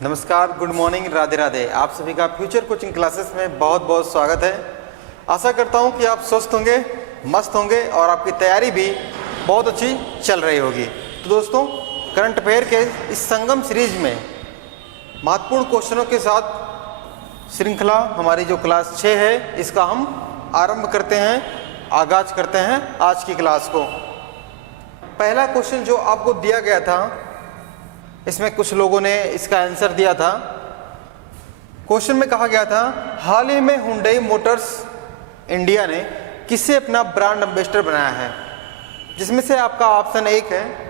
नमस्कार, good morning, Radhe Radhe. आप सभी का फ्यूचर कोचिंग क्लासेस में बहुत बहुत स्वागत है। आशा करता हूं कि आप स्वस्थ होंगे, मस्त होंगे और आपकी तैयारी भी बहुत अच्छी चल रही होगी। तो दोस्तों, करंट अफेयर के इस संगम सीरीज में महत्वपूर्ण क्वेश्चनों के साथ श्रृंखला हमारी जो क्लास 6 है, इसका हम आरंभ करते हैं, आगाज करते हैं आज की क्लास को। पहला क्वेश्चन जो आपको दिया गया था, इसमें कुछ लोगों ने इसका आंसर दिया था। क्वेश्चन में कहा गया था, हाल ही में हुंडई मोटर्स इंडिया ने किसे अपना ब्रांड एम्बेसडर बनाया है। जिसमें से आपका ऑप्शन 1 है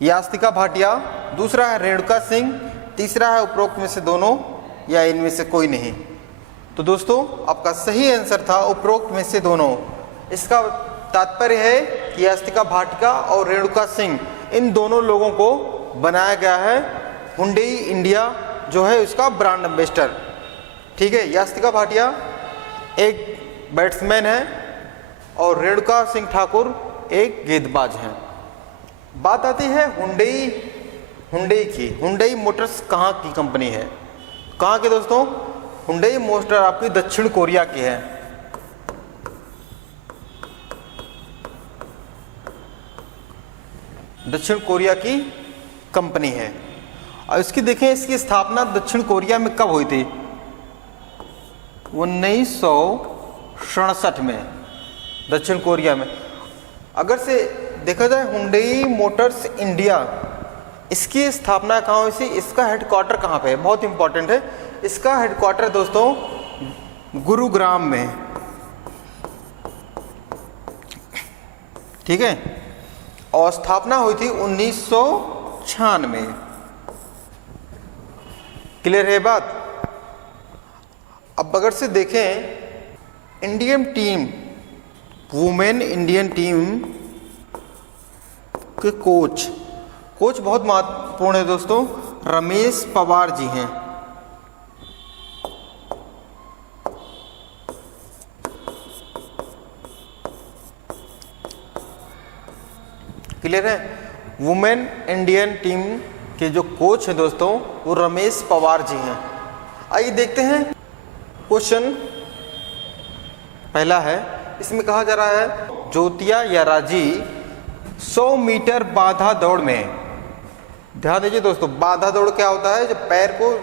यास्तिका भाटिया, दूसरा है रेणुका सिंह, तीसरा है उपरोक्त में से दोनों या इनमें से कोई नहीं। तो दोस्तों, आपका सही आंसर था उपरोक्त में से दोनों। इसका तात्पर्य है कि यास्तिका भाटिया और रेणुका सिंह, इन दोनों लोगों को बनाया गया है हुंडई इंडिया जो है उसका ब्रांड एम्बेसडर। ठीक है, यास्तिका भाटिया एक बैट्समैन है और रेणुका सिंह ठाकुर एक गेंदबाज हैं। बात आती है हुंडई की। हुंडई मोटर्स कहाँ की कंपनी है? कहाँ की दोस्तों? हुंडई मोटर आपकी दक्षिण कोरिया की है। दक्षिण कोरिया की कंपनी है। और इसकी देखें, इसकी स्थापना दक्षिण कोरिया में कब हुई थी? 1967 में दक्षिण कोरिया में। अगर से देखा जाए हुंडई मोटर्स इंडिया, इसकी स्थापना कहाँ हुई थी? इसका हेडक्वार्टर कहाँ पे है? बहुत इंपॉर्टेंट है। इसका हेडक्वार्टर दोस्तों गुरुग्राम में। ठीक है, और स्थापना हुई थी 1996। क्लियर है बात? अब अगर से देखें, Indian team, women Indian team के कोच बहुत महत्वपूर्ण है दोस्तों, रमेश पवार जी हैं। क्लियर है? वुमेन इंडियन टीम के जो कोच हैं दोस्तों, वो रमेश पवार जी हैं। आइए देखते हैं क्वेश्चन। पहला है, इसमें कहा जा रहा है ज्योतिया या राजी 100 मीटर बाधा दौड़ में। ध्यान दीजिए दोस्तों, बाधा दौड़ क्या होता है? जब पैर को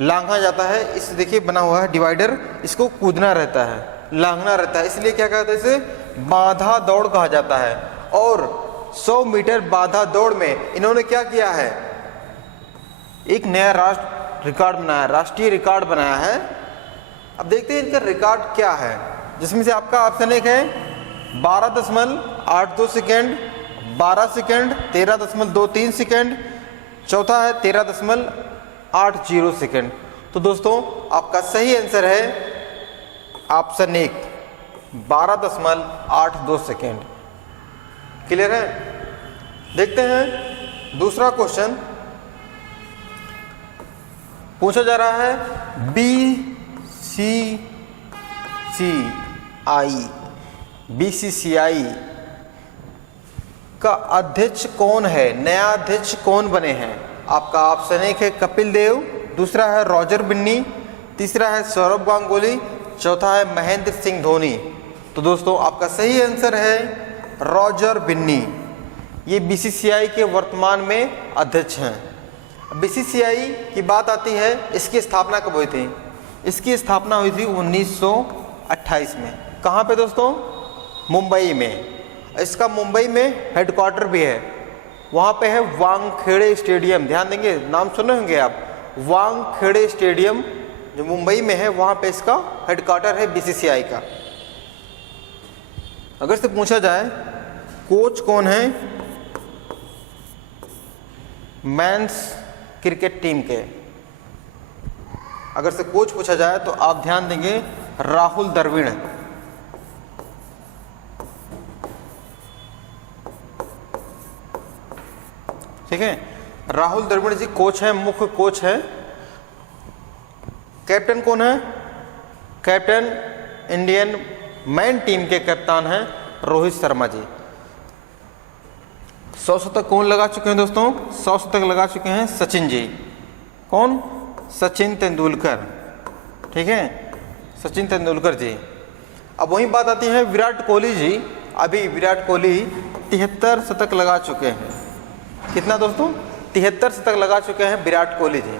लांघा जाता है, इस देखिए बना हुआ है डिवाइडर, इसको कूदना रहता है, लांघना रहता है, इसलिए क्या कहते हैं? इसे बाधा दौड़ कहा जाता है। और 100 मीटर बाधा दौड़ में इन्होंने क्या किया है? एक नया राष्ट्रीय रिकॉर्ड बनाया है। अब देखते हैं इनका रिकॉर्ड क्या है। जिसमें से आपका ऑप्शन 1 है 12.82 सेकेंड, 12 सेकेंड, 13.23 सेकेंड, चौथा है 13.80 सेकेंड। तो दोस्तों, आपका सही आंसर है ऑप्शन 1, 12.82 सेकेंड। क्लियर है? देखते हैं दूसरा क्वेश्चन। पूछा जा रहा है बीसीसीआई का अध्यक्ष कौन है? नया अध्यक्ष कौन बने हैं? आपका ऑप्शन 1 है कपिल देव, दूसरा है रॉजर बिन्नी, तीसरा है सौरव गांगुली, चौथा है महेंद्र सिंह धोनी। तो दोस्तों, आपका सही आंसर है रॉजर बिन्नी। ये बीसीसीआई के वर्तमान में अध्यक्ष हैं। बीसीसीआई की बात आती है, इसकी स्थापना कब हुई थी? इसकी स्थापना हुई थी 1928 में। कहाँ पे दोस्तों? मुंबई में। इसका मुंबई में हेडक्वार्टर भी है। वहाँ पे है वानखेड़े स्टेडियम। ध्यान देंगे, नाम सुने होंगे आप, वानखेड़े स्टेडियम जो मुंबई में है, वहाँ पे इसका हेडक्वार्टर है बीसीसीआई का। अगर से पूछा जाए कोच कौन है मेंस क्रिकेट टीम के, अगर से कोच पूछा जाए तो आप ध्यान देंगे राहुल द्रविड़। ठीक है, राहुल द्रविड़ जी कोच हैं, मुख्य कोच है। कैप्टन कौन है? कैप्टन इंडियन मैन टीम के कप्तान हैं रोहित शर्मा जी। 100 शतक कौन लगा चुके हैं दोस्तों? 100 शतक लगा चुके हैं सचिन जी। कौन? सचिन तेंदुलकर, ठीक है, सचिन तेंदुलकर जी। अब वही बात आती है विराट कोहली जी। अभी विराट कोहली 73 शतक लगा चुके हैं। कितना दोस्तों? 73 शतक लगा चुके हैं विराट कोहली जी।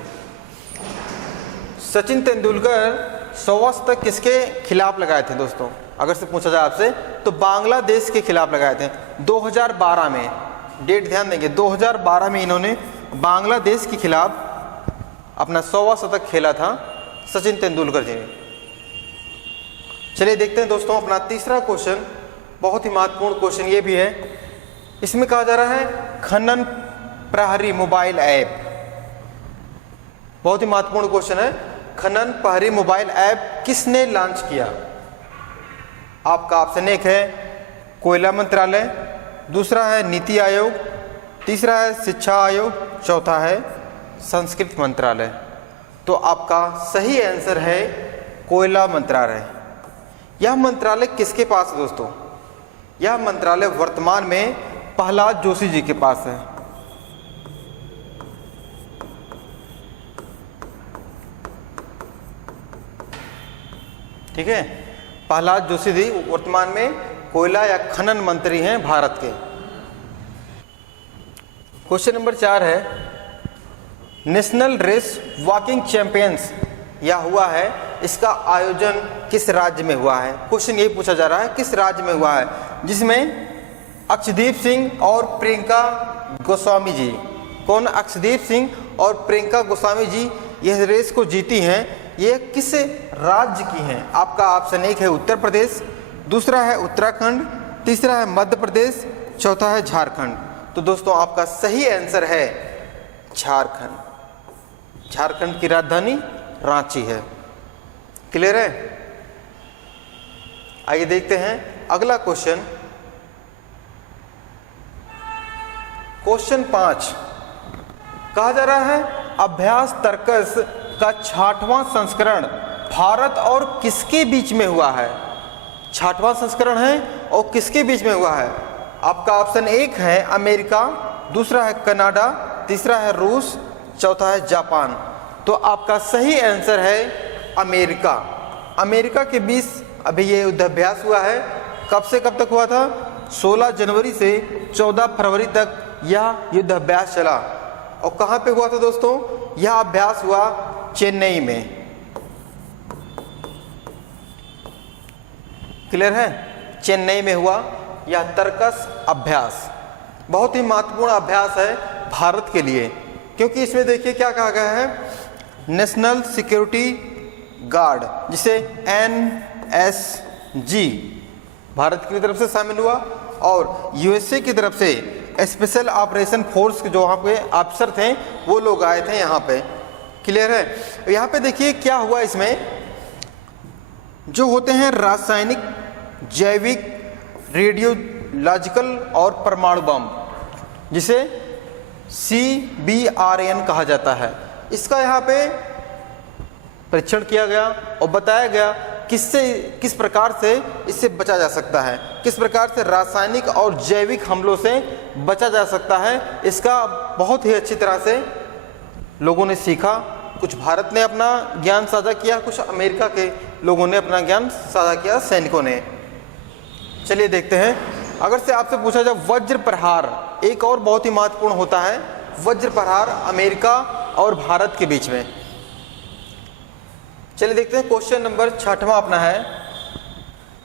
सचिन तेंदुलकर 100वां शतक किसके खिलाफ लगाए थे दोस्तों? अगर से पूछा जाए आपसे तो बांग्लादेश के खिलाफ लगाए थे 2012 में। डेट ध्यान देंगे, 2012 में इन्होंने बांग्लादेश के खिलाफ अपना 100वां शतक खेला था सचिन तेंदुलकर जी ने। चलिए देखते हैं दोस्तों अपना तीसरा क्वेश्चन। बहुत ही महत्वपूर्ण क्वेश्चन ये भी है। इसमें कहा जा रहा है खनन प्रहरी मोबाइल ऐप। बहुत ही महत्वपूर्ण क्वेश्चन है। खनन प्रहरी मोबाइल ऐप किसने लॉन्च किया? आपका ऑप्शन एक है कोयला मंत्रालय, दूसरा है नीति आयोग, तीसरा है शिक्षा आयोग, चौथा है संस्कृति मंत्रालय। तो आपका सही आंसर है कोयला मंत्रालय। यह मंत्रालय किसके पास है दोस्तों? यह मंत्रालय वर्तमान में प्रहलाद जोशी जी के पास है। ठीक है, प्रहलाद जोशी जी वर्तमान में कोयला या खनन मंत्री हैं भारत के। क्वेश्चन नंबर 4 है नेशनल रेस वॉकिंग चैंपियंस यह हुआ है, इसका आयोजन किस राज्य में हुआ है? क्वेश्चन यही पूछा जा रहा है किस राज्य में हुआ है, जिसमें अक्षदीप सिंह और प्रियंका गोस्वामी जी, कौन? अक्षदीप सिंह और प्रियंका गोस्वामी जी यह रेस को जीती हैं। ये किस राज्य की हैं? आपका ऑप्शन एक है उत्तर प्रदेश, दूसरा है उत्तराखंड, तीसरा है मध्य प्रदेश, चौथा है झारखंड। तो दोस्तों आपका सही आंसर है झारखंड। झारखंड की राजधानी रांची है। क्लियर है? आइए देखते हैं अगला क्वेश्चन। क्वेश्चन 5 कहा जा रहा है अभ्यास तर्कस का 6वां संस्करण भारत और किसके बीच में हुआ है? 6वां संस्करण है और किसके बीच में हुआ है? आपका ऑप्शन एक है अमेरिका, दूसरा है कनाडा, तीसरा है रूस, चौथा है जापान। तो आपका सही आंसर है अमेरिका। अमेरिका के बीच अभी ये युद्धाभ्यास हुआ है। कब से कब तक हुआ था? 16 जनवरी से 14 फरवरी तक यह युद्धाभ्यास चला। और कहाँ पे हुआ था दोस्तों? यह अभ्यास हुआ चेन्नई में। क्लियर है? चेन्नई में हुआ यह तर्कस अभ्यास। बहुत ही महत्वपूर्ण अभ्यास है भारत के लिए, क्योंकि इसमें देखिए क्या कहा गया है, नेशनल सिक्योरिटी गार्ड जिसे NSG भारत की तरफ से शामिल हुआ और USA की तरफ से स्पेशल ऑपरेशन फोर्स के जो वहाँ पे अफसर थे वो लोग आए थे यहाँ पे। क्लियर है? यहाँ पे देखिए क्या हुआ, इसमें जो होते हैं रासायनिक, जैविक, रेडियोलॉजिकल और परमाणु बम, जिसे CBRN कहा जाता है, इसका यहाँ पे परीक्षण किया गया और बताया गया किस प्रकार से इससे बचा जा सकता है, किस प्रकार से रासायनिक और जैविक हमलों से बचा जा सकता है। इसका बहुत ही अच्छी तरह से लोगों ने सीखा। कुछ भारत ने अपना ज्ञान साझा किया, कुछ अमेरिका के लोगों ने अपना ज्ञान साझा किया, सैनिकों ने। चलिए देखते हैं, अगर से आपसे पूछा जाए वज्र प्रहार, एक और बहुत ही महत्वपूर्ण होता है वज्र प्रहार अमेरिका और भारत के बीच में। चलिए देखते हैं क्वेश्चन नंबर 6वां अपना है।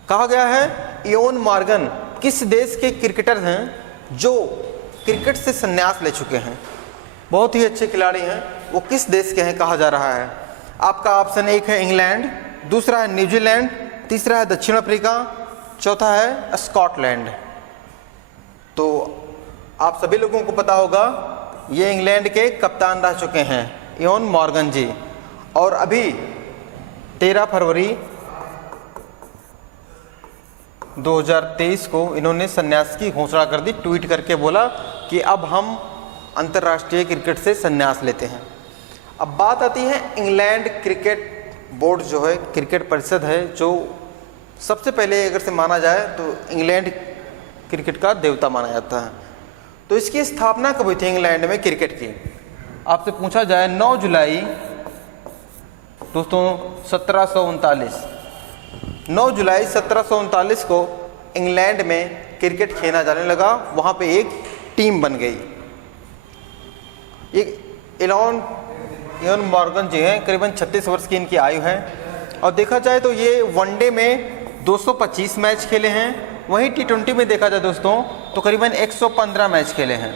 कहा गया है इयोन मॉर्गन किस देश के क्रिकेटर हैं जो क्रिकेट से संन्यास ले चुके हैं? बहुत ही अच्छे खिलाड़ी हैं, वो किस देश के हैं कहा जा रहा है। आपका ऑप्शन एक है इंग्लैंड, दूसरा है न्यूजीलैंड, तीसरा है दक्षिण अफ्रीका, चौथा है स्कॉटलैंड। तो आप सभी लोगों को पता होगा ये इंग्लैंड के कप्तान रह चुके हैं इयोन मॉर्गन जी, और अभी 13 फरवरी 2023 को इन्होंने संन्यास की घोषणा कर दी। ट्वीट करके बोला कि अब हम अंतर्राष्ट्रीय क्रिकेट से संन्यास लेते हैं। अब बात आती है इंग्लैंड क्रिकेट बोर्ड जो है, क्रिकेट परिषद है, जो सबसे पहले अगर से माना जाए तो इंग्लैंड क्रिकेट का देवता माना जाता है। तो इसकी स्थापना कब हुई थी इंग्लैंड में क्रिकेट की? आपसे पूछा जाए 9 जुलाई दोस्तों 1739, 9 जुलाई 1739 को इंग्लैंड में क्रिकेट खेला जाने लगा, वहाँ पे एक टीम बन गई। ये इयन मॉर्गन जी हैं, करीबन 36 वर्ष की इनकी आयु है। और देखा जाए तो ये वनडे में 225 मैच खेले हैं, वहीं T20 में देखा जाए दोस्तों तो करीबन 115 मैच खेले हैं।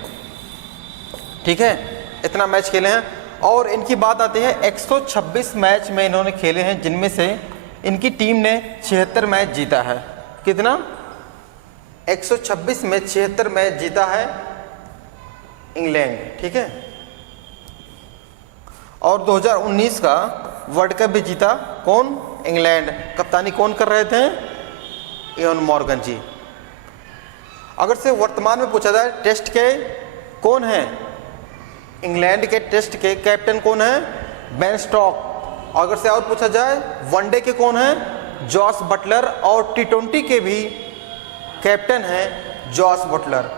ठीक है, इतना मैच खेले हैं। और इनकी बात आती है 126 मैच में इन्होंने खेले हैं, जिनमें से इनकी टीम ने 76 मैच जीता है। कितना? 126 में 76 मैच जीता है इंग्लैंड। ठीक है, और 2019 का वर्ल्ड कप भी जीता कौन? इंग्लैंड। कप्तानी कौन कर रहे थे? इयन मॉर्गन जी। अगर से वर्तमान में पूछा जाए टेस्ट के कौन हैं? इंग्लैंड के टेस्ट के कैप्टन कौन है? Ben Stokes. अगर से और पूछा जाए वनडे के कौन है? Jos Buttler. और T20 के भी कैप्टन हैं जॉस बटलर।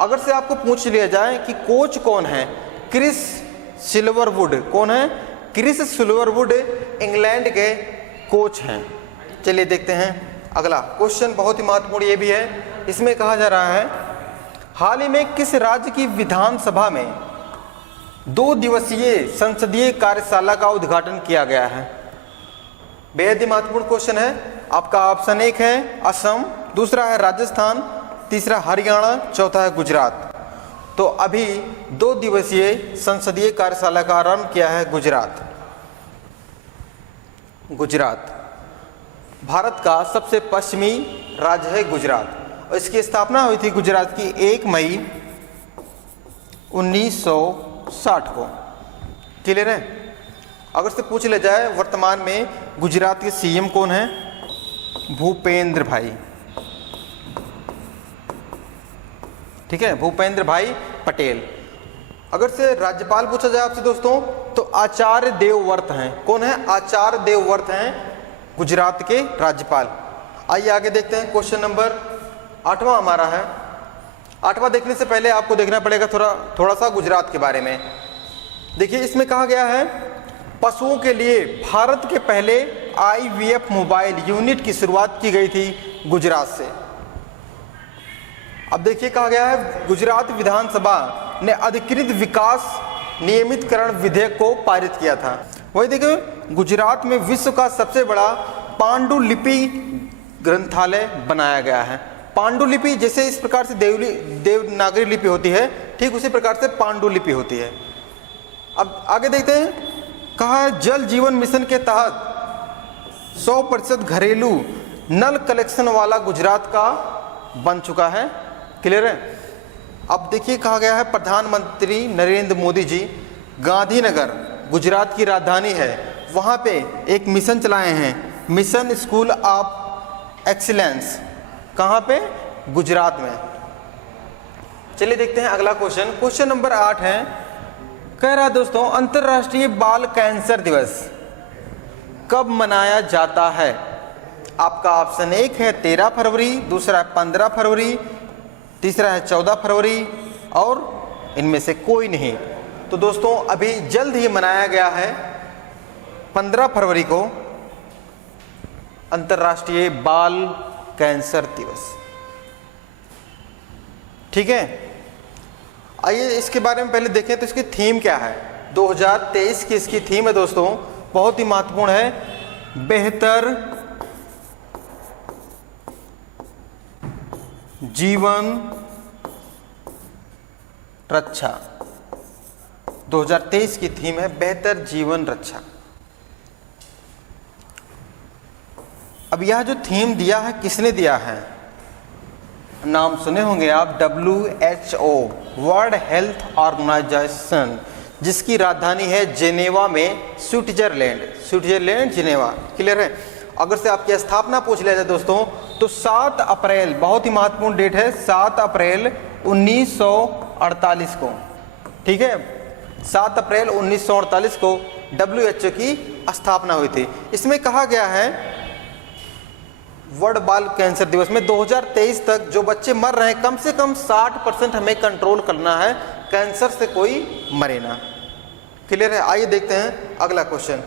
अगर से आपको पूछ लिया जाए कि कोच कौन है? Chris Silverwood. कौन है? क्रिस सिल्वरवुड इंग्लैंड के कोच हैं। चलिए देखते हैं अगला क्वेश्चन, बहुत ही महत्वपूर्ण ये भी है। इसमें कहा जा रहा है हाल ही में किस राज्य की विधानसभा में 2 दिवसीय संसदीय कार्यशाला का उद्घाटन किया गया है? बेहद ही महत्वपूर्ण क्वेश्चन है। आपका ऑप्शन 1 है असम, दूसरा है राजस्थान, तीसरा हरियाणा, चौथा है गुजरात। तो अभी 2 दिवसीय संसदीय कार्यशाला का आरंभ किया है गुजरात। गुजरात भारत का सबसे पश्चिमी राज्य है गुजरात, और इसकी स्थापना हुई थी गुजरात की 1 मई 1960 को। क्लियर है? अगर से पूछ ले जाए वर्तमान में गुजरात के CM कौन है? भूपेंद्र भाई। ठीक है, भूपेंद्र भाई पटेल। अगर से राज्यपाल पूछा जाए आपसे दोस्तों तो आचार्य देवव्रत हैं। कौन है? आचार्य देवव्रत हैं गुजरात के राज्यपाल। आइए आगे देखते हैं। क्वेश्चन नंबर 8वां हमारा है। 8वां देखने से पहले आपको देखना पड़ेगा थोड़ा सा गुजरात के बारे में। देखिए इसमें कहा गया है पशुओं के लिए भारत के पहले IVF मोबाइल यूनिट की शुरुआत की गई थी गुजरात से। अब देखिए कहा गया है गुजरात विधानसभा ने अधिकृत विकास नियमितकरण विधेयक को पारित किया था। वही देखिए गुजरात में विश्व का सबसे बड़ा पांडुलिपि ग्रंथालय बनाया गया है। पांडुलिपि जैसे इस प्रकार से देवनागरी लिपि होती है, ठीक उसी प्रकार से पांडुलिपि होती है। अब आगे देखते हैं। कहा है जल जीवन मिशन के तहत 100% घरेलू नल कलेक्शन वाला गुजरात का बन चुका है। क्लियर है? अब देखिए कहा गया है प्रधानमंत्री नरेंद्र मोदी जी गांधीनगर गुजरात की राजधानी है, वहाँ पे एक मिशन चलाए हैं, मिशन स्कूल ऑफ एक्सीलेंस। कहाँ पे? गुजरात में। चलिए देखते हैं अगला क्वेश्चन। क्वेश्चन नंबर 8 है, कह रहा दोस्तों अंतर्राष्ट्रीय बाल कैंसर दिवस कब मनाया जाता है? आपका ऑप्शन 1 है 13 फरवरी, दूसरा है 15 फरवरी, तीसरा है 14 फरवरी, और इनमें से कोई नहीं। तो दोस्तों अभी जल्द ही मनाया गया है 15 फरवरी को अंतर्राष्ट्रीय बाल कैंसर दिवस। ठीक है, आइए इसके बारे में पहले देखें तो इसकी थीम क्या है। 2023 की इसकी थीम है दोस्तों, बहुत ही महत्वपूर्ण है, बेहतर जीवन रक्षा। 2023 की थीम है बेहतर जीवन रक्षा। अब यह जो थीम दिया है किसने दिया है? नाम सुने होंगे आप, WHO वर्ल्ड हेल्थ ऑर्गेनाइजेशन, जिसकी राजधानी है जेनेवा में, स्विट्जरलैंड जेनेवा। क्लियर है? अगर से आपकी स्थापना पूछ लिया जाए दोस्तों तो 7 अप्रैल, बहुत ही महत्वपूर्ण डेट है, 7 अप्रैल 1948 को। ठीक है, 7 अप्रैल 1948 को WHO की स्थापना हुई थी। इसमें कहा गया है वर्ल्ड बाल कैंसर दिवस में 2023 तक जो बच्चे मर रहे हैं कम से कम 60% हमें कंट्रोल करना है, कैंसर से कोई मरे ना। क्लियर है? आइए देखते हैं अगला क्वेश्चन।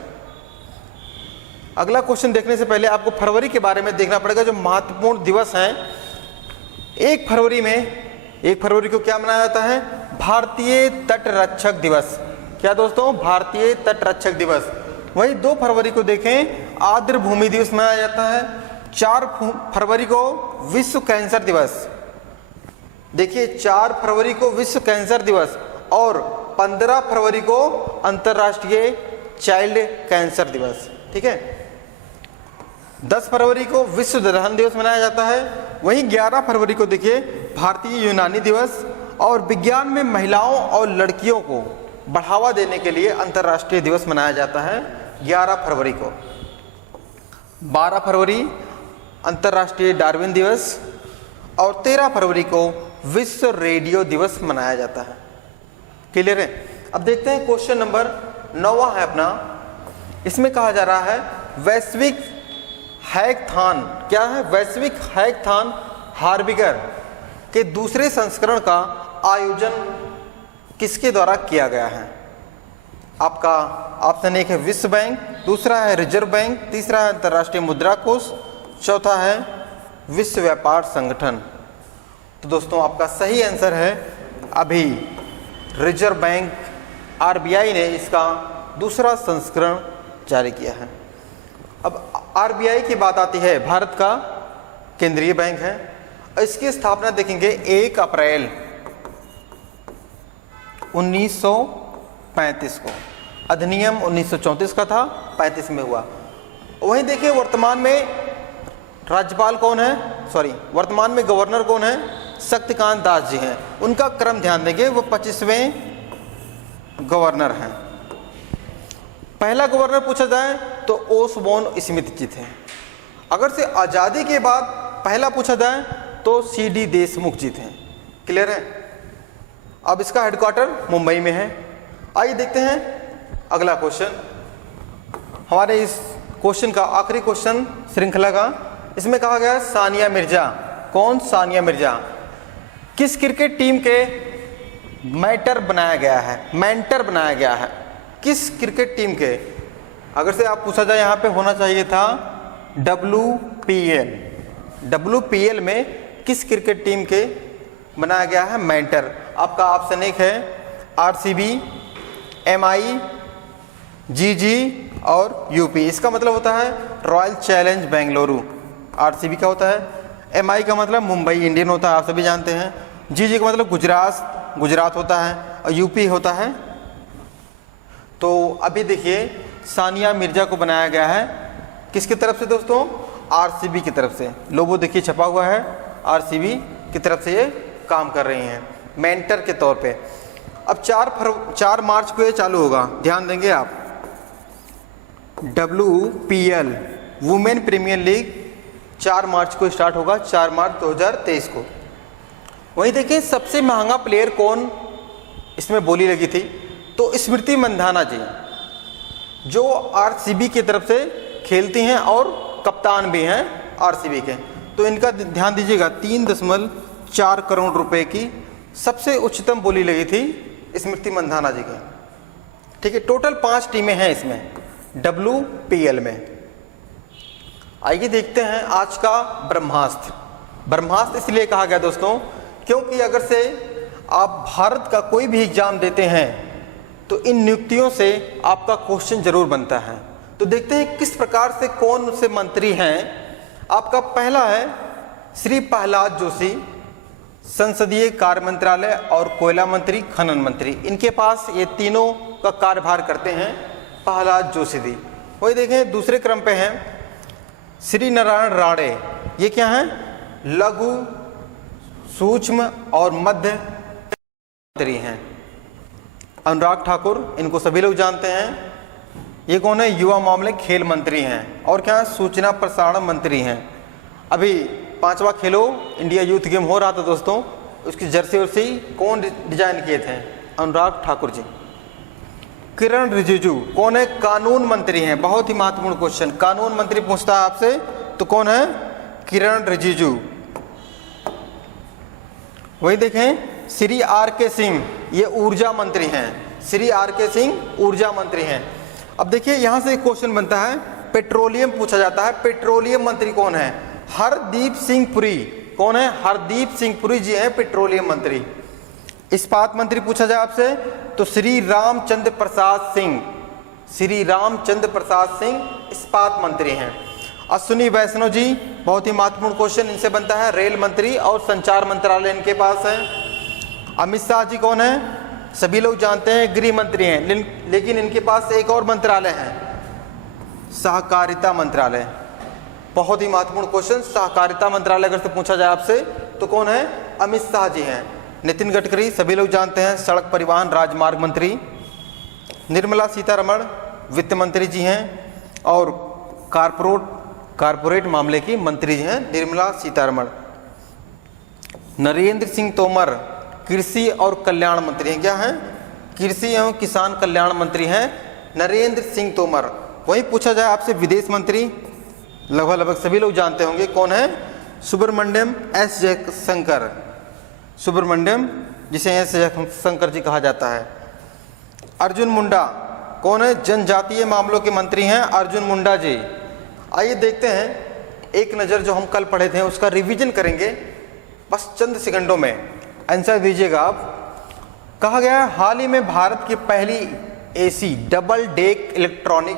अगला क्वेश्चन देखने से पहले आपको फरवरी के बारे में देखना पड़ेगा, जो महत्वपूर्ण दिवस हैं। 1 फरवरी को क्या मनाया जाता है? भारतीय तट रक्षक दिवस। क्या दोस्तों? भारतीय तट रक्षक दिवस। वहीं 2 फरवरी को देखें, आर्द्र भूमि दिवस मनाया जाता है। 4 फरवरी को विश्व कैंसर दिवस। देखिए 4 फरवरी को विश्व कैंसर दिवस और 15 फरवरी को अंतर्राष्ट्रीय चाइल्ड कैंसर दिवस। ठीक है। 10 फरवरी को विश्व दलहन दिवस मनाया जाता है। वहीं 11 फरवरी को देखिए भारतीय यूनानी दिवस और विज्ञान में महिलाओं और लड़कियों को बढ़ावा देने के लिए अंतर्राष्ट्रीय दिवस मनाया जाता है 11 फरवरी को। 12 फरवरी अंतर्राष्ट्रीय डार्विन दिवस और 13 फरवरी को विश्व रेडियो दिवस मनाया जाता है। क्लियर है? अब देखते हैं क्वेश्चन नंबर 9 है अपना। इसमें कहा जा रहा है वैश्विक हैकथॉन। क्या है? वैश्विक हैकथॉन हार्बिगर के दूसरे संस्करण का आयोजन किसके द्वारा किया गया है? आपका ऑप्शन 1 है विश्व बैंक, दूसरा है रिजर्व बैंक, तीसरा है अंतर्राष्ट्रीय मुद्रा कोष, चौथा है विश्व व्यापार संगठन। तो दोस्तों आपका सही आंसर है अभी रिजर्व बैंक, आरबीआई ने इसका दूसरा संस्करण जारी किया है। अब आरबीआई की बात आती है, भारत का केंद्रीय बैंक है। इसकी स्थापना देखेंगे 1 अप्रैल 1935 को। अधिनियम 1934 का था, 35 में हुआ। वहीं देखिए वर्तमान में राज्यपाल कौन है, वर्तमान में गवर्नर कौन है? शक्तिकांत दास जी हैं। उनका क्रम ध्यान देंगे, वो 25वें गवर्नर हैं। पहला गवर्नर पूछा जाए तो ओसबोर्न स्मिथ जी थे। अगर से आज़ादी के बाद पहला पूछा जाए तो सीडी देशमुख जी थे। क्लियर है? अब इसका हेडक्वार्टर मुंबई में है। आइए देखते हैं अगला क्वेश्चन। हमारे इस क्वेश्चन का आखिरी क्वेश्चन श्रृंखला का। इसमें कहा गया सानिया मिर्जा। कौन? सानिया मिर्जा। किस क्रिकेट टीम के मेंटर बनाया गया है? किस क्रिकेट टीम के? अगर से आप पूछा जाए, यहाँ पे होना चाहिए था WPL। WPL में किस क्रिकेट टीम के बनाया गया है मेंटर? आपका ऑप्शन 1 है RCB, MI, GG और UP। इसका मतलब होता है रॉयल चैलेंज बेंगलुरु। RCB का होता है, MI का मतलब मुंबई इंडियन होता है, आप सभी जानते हैं। GG का मतलब गुजरात होता है और UP होता है। तो अभी देखिए सानिया मिर्जा को बनाया गया है किसकी तरफ से दोस्तों? RCB की तरफ से। लोगो देखिए छपा हुआ है, RCB की तरफ से ये काम कर रही हैं मेंटर के तौर पे। अब 4 मार्च को ये चालू होगा, ध्यान देंगे आप। WPL वुमेन प्रीमियर लीग 4 मार्च को स्टार्ट होगा, 4 मार्च 2023 को। वहीं देखिए सबसे महंगा प्लेयर कौन इसमें बोली लगी थी? तो स्मृति मंधाना जी, जो RCB की तरफ से खेलती हैं और कप्तान भी हैं RCB के। तो इनका ध्यान दीजिएगा, 3.4 करोड़ रुपए की सबसे उच्चतम बोली लगी थी स्मृति मंधाना जी की। ठीक है, टोटल 5 टीमें हैं इसमें WPL में। आइए देखते हैं आज का ब्रह्मास्त्र। ब्रह्मास्त्र इसलिए कहा गया दोस्तों क्योंकि अगर से आप भारत का कोई भी एग्जाम देते हैं तो इन नियुक्तियों से आपका क्वेश्चन जरूर बनता है। तो देखते हैं किस प्रकार से कौन से मंत्री हैं। आपका पहला है श्री प्रहलाद जोशी, संसदीय कार्य मंत्रालय और कोयला मंत्री, खनन मंत्री। इनके पास ये तीनों का कार्यभार करते हैं प्रहलाद जोशी जी। वही देखें दूसरे क्रम पे हैं श्री नारायण राणे। ये क्या हैं? लघु, सूक्ष्म और मध्य मंत्री हैं। अनुराग ठाकुर, इनको सभी लोग जानते हैं। ये कौन है? युवा मामले खेल मंत्री हैं। और क्या? सूचना प्रसारण मंत्री हैं। अभी 5वां खेलो इंडिया यूथ गेम हो रहा था दोस्तों, उसकी जर्सी वर्सी कौन डिजाइन किए थे? अनुराग ठाकुर जी। किरण रिजिजू कौन है? कानून मंत्री हैं। बहुत ही महत्वपूर्ण क्वेश्चन, कानून मंत्री पूछता है आपसे तो कौन है? किरण रिजिजू। वही देखें श्री RK सिंह, ये ऊर्जा मंत्री हैं। श्री आर के सिंह ऊर्जा मंत्री हैं। अब देखिए यहाँ से एक क्वेश्चन बनता है, पेट्रोलियम पूछा जाता है, पेट्रोलियम मंत्री कौन है? हरदीप सिंह पुरी। कौन है? हरदीप सिंह पुरी जी हैं पेट्रोलियम मंत्री। इस्पात मंत्री पूछा जाए आपसे तो श्री रामचंद्र प्रसाद सिंह, श्री रामचंद्र प्रसाद सिंह इस्पात मंत्री हैं। अश्विनी वैष्णव जी, बहुत ही महत्वपूर्ण क्वेश्चन इनसे बनता है, रेल मंत्री और संचार मंत्रालय इनके पास है। अमित शाह जी कौन है? सभी लोग जानते हैं गृह मंत्री हैं, लेकिन इनके पास एक और मंत्रालय है, सहकारिता मंत्रालय। बहुत ही महत्वपूर्ण क्वेश्चन, सहकारिता मंत्रालय अगर से पूछा जाए आपसे तो कौन है? अमित शाह जी हैं। नितिन गडकरी सभी लोग जानते हैं, सड़क परिवहन राजमार्ग मंत्री। निर्मला सीतारमण वित्त मंत्री जी हैं और कारपोरेट मामले की मंत्री जी हैं निर्मला सीतारमण। नरेंद्र सिंह तोमर कृषि और कल्याण मंत्री हैं। क्या हैं? कृषि एवं किसान कल्याण मंत्री हैं नरेंद्र सिंह तोमर। वहीं पूछा जाए आपसे विदेश मंत्री, लगभग सभी लोग जानते होंगे कौन है? सुब्रमण्यम एस जयशंकर, सुब्रमण्यम जिसे एस जयशंकर जी कहा जाता है। अर्जुन मुंडा कौन है? जनजातीय मामलों के मंत्री हैं अर्जुन मुंडा जी। आइए देखते हैं, एक नज़र जो हम कल पढ़े थे उसका रिवीजन करेंगे बस चंद सेकंडों में, आंसर दीजिएगा आप। कहा गया है हाल ही में भारत की पहली एसी डबल डेक इलेक्ट्रॉनिक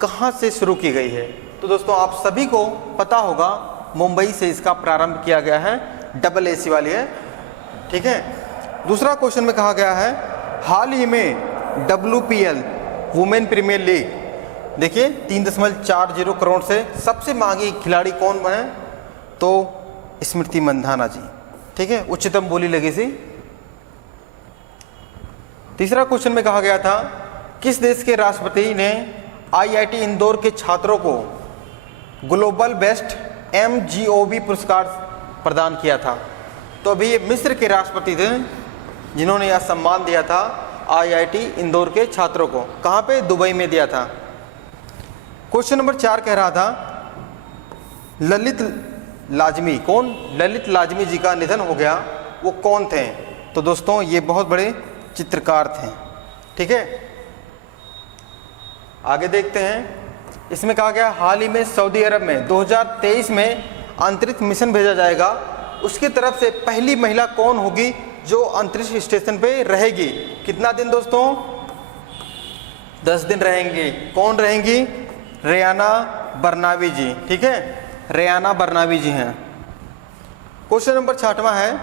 कहाँ से शुरू की गई है? तो दोस्तों आप सभी को पता होगा, मुंबई से इसका प्रारंभ किया गया है, डबल एसी वाली है, ठीक है। दूसरा क्वेश्चन में कहा गया है हाल ही में WPL वुमेन प्रीमियर लीग, देखिए 3.40 करोड़ से सबसे महंगी खिलाड़ी कौन बने? तो स्मृति मंधाना जी, ठीक है, उच्चतम बोली लगी सी। तीसरा क्वेश्चन में कहा गया था किस देश के राष्ट्रपति ने IIT इंदौर के छात्रों को ग्लोबल बेस्ट MGOB पुरस्कार प्रदान किया था? तो अभी ये मिस्र के राष्ट्रपति थे जिन्होंने यह सम्मान दिया था IIT इंदौर के छात्रों को। कहाँ पे? दुबई में दिया था। क्वेश्चन नंबर 4 कह रहा था ललित लाजमी, कौन? ललित लाजमी जी का निधन हो गया, वो कौन थे? तो दोस्तों ये बहुत बड़े चित्रकार थे, ठीक है। आगे देखते हैं, इसमें कहा गया हाल ही में सऊदी अरब में 2023 में अंतरिक्ष मिशन भेजा जाएगा, उसकी तरफ से पहली महिला कौन होगी जो अंतरिक्ष स्टेशन पे रहेगी? कितना दिन दोस्तों? 10 दिन रहेंगी। कौन रहेंगी? रेयाना बरनावी जी, ठीक है, रेयाना बरनावी जी हैं। क्वेश्चन नंबर 6वां है,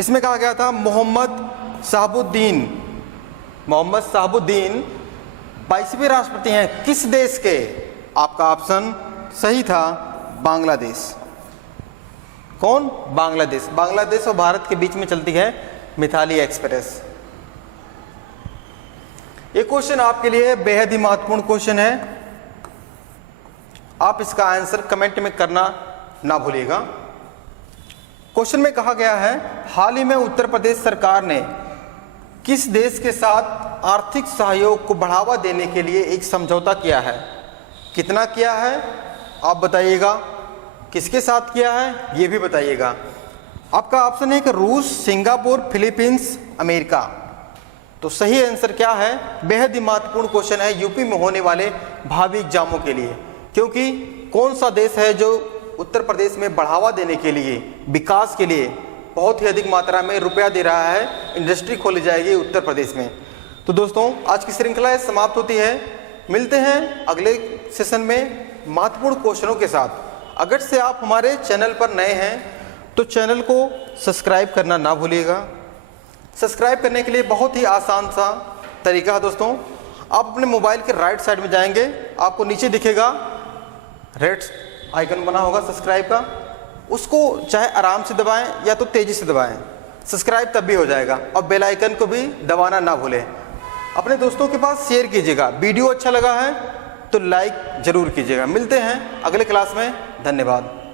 इसमें कहा गया था मोहम्मद शाहबुद्दीन 22वें राष्ट्रपति हैं किस देश के? आपका ऑप्शन सही था, बांग्लादेश। कौन? बांग्लादेश। बांग्लादेश और भारत के बीच में चलती है मिताली एक्सप्रेस। ये क्वेश्चन आपके लिए बेहद ही महत्वपूर्ण क्वेश्चन है, आप इसका आंसर कमेंट में करना ना भूलिएगा। क्वेश्चन में कहा गया है हाल ही में उत्तर प्रदेश सरकार ने किस देश के साथ आर्थिक सहयोग को बढ़ावा देने के लिए एक समझौता किया है? कितना किया है आप बताइएगा, किसके साथ किया है ये भी बताइएगा। आपका ऑप्शन है कि रूस, सिंगापुर, फिलीपींस, अमेरिका। तो सही आंसर क्या है? बेहद ही महत्वपूर्ण क्वेश्चन है यूपी में होने वाले भावी एग्जामों के लिए, क्योंकि कौन सा देश है जो उत्तर प्रदेश में बढ़ावा देने के लिए, विकास के लिए बहुत ही अधिक मात्रा में रुपया दे रहा है, इंडस्ट्री खोली जाएगी उत्तर प्रदेश में। तो दोस्तों आज की श्रृंखला समाप्त होती है, मिलते हैं अगले सेशन में महत्वपूर्ण क्वेश्चनों के साथ। अगर से आप हमारे चैनल पर नए हैं तो चैनल को सब्सक्राइब करना ना भूलिएगा। सब्सक्राइब करने के लिए बहुत ही आसान सा तरीका है दोस्तों, आप अपने मोबाइल के राइट साइड में जाएंगे, आपको नीचे दिखेगा रेड आइकन बना होगा सब्सक्राइब का, उसको चाहे आराम से दबाएं या तो तेज़ी से दबाएं, सब्सक्राइब तब भी हो जाएगा। और बेल आइकन को भी दबाना ना भूलें। अपने दोस्तों के पास शेयर कीजिएगा। वीडियो अच्छा लगा है तो लाइक ज़रूर कीजिएगा। मिलते हैं अगले क्लास में, धन्यवाद।